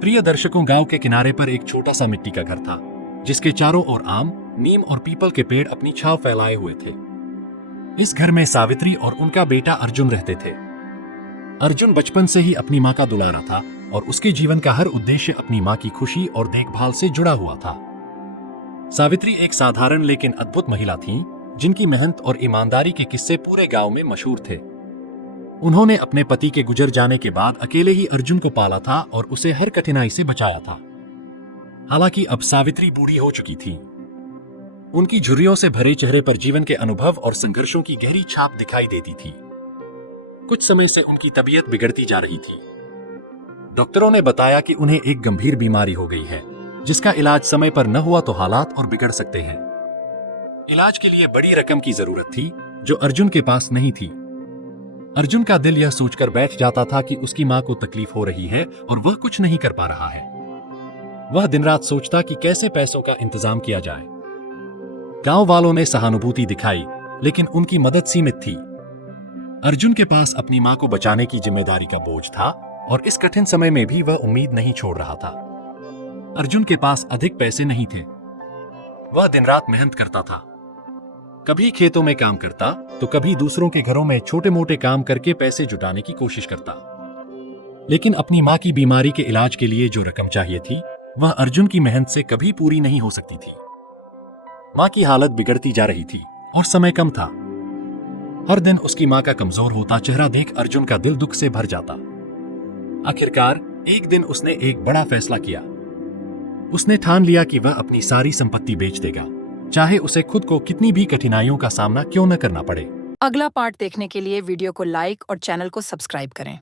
प्रिय दर्शकों, गांव के किनारे पर एक छोटा सा मिट्टी का घर था, जिसके चारों ओर आम, नीम और पीपल के पेड़ अपनी छांव फैलाए हुए थे। इस घर में सावित्री और उनका बेटा अर्जुन रहते थे। अर्जुन बचपन से ही अपनी माँ का दुलारा था और उसके जीवन का हर उद्देश्य अपनी माँ की खुशी और देखभाल से जुड़ा हुआ था। सावित्री एक साधारण लेकिन अद्भुत महिला थीं, जिनकी मेहनत और ईमानदारी के किस्से पूरे गांव में मशहूर थे। उन्होंने अपने पति के गुजर जाने के बाद अकेले ही अर्जुन को पाला था और उसे हर कठिनाई से बचाया था। हालांकि अब सावित्री बूढ़ी हो चुकी थी। उनकी झुर्रियों से भरे चेहरे पर जीवन के अनुभव और संघर्षों की गहरी छाप दिखाई देती थी। कुछ समय से उनकी तबीयत बिगड़ती जा रही थी। डॉक्टरों ने बताया कि उन्हें एक गंभीर बीमारी हो गई है, जिसका इलाज समय पर न हुआ तो हालात और बिगड़ सकते हैं। इलाज के लिए बड़ी रकम की जरूरत थी, जो अर्जुन के पास नहीं थी। अर्जुन का दिल यह सोचकर बैठ जाता था कि उसकी मां को तकलीफ हो रही है और वह कुछ नहीं कर पा रहा है। वह दिन रात सोचता कि कैसे पैसों का इंतजाम किया जाए। गांव वालों ने सहानुभूति दिखाई, लेकिन उनकी मदद सीमित थी। अर्जुन के पास अपनी मां को बचाने की जिम्मेदारी का बोझ था और इस कठिन समय में भी वह उम्मीद नहीं छोड़ रहा था। अर्जुन के पास अधिक पैसे नहीं थे। वह दिन रात मेहनत करता था। कभी खेतों में काम करता तो कभी दूसरों के घरों में छोटे मोटे काम करके पैसे जुटाने की कोशिश करता। लेकिन अपनी मां की बीमारी के इलाज के लिए जो रकम चाहिए थी, वह अर्जुन की मेहनत से कभी पूरी नहीं हो सकती थी। मां की हालत बिगड़ती जा रही थी और समय कम था। हर दिन उसकी मां का कमजोर होता चेहरा देख अर्जुन का दिल दुख से भर जाता। आखिरकार एक दिन उसने एक बड़ा फैसला किया। उसने ठान लिया कि वह अपनी सारी संपत्ति बेच देगा, चाहे उसे खुद को कितनी भी कठिनाइयों का सामना क्यों न करना पड़े। अगला पार्ट देखने के लिए वीडियो को लाइक और चैनल को सब्सक्राइब करें।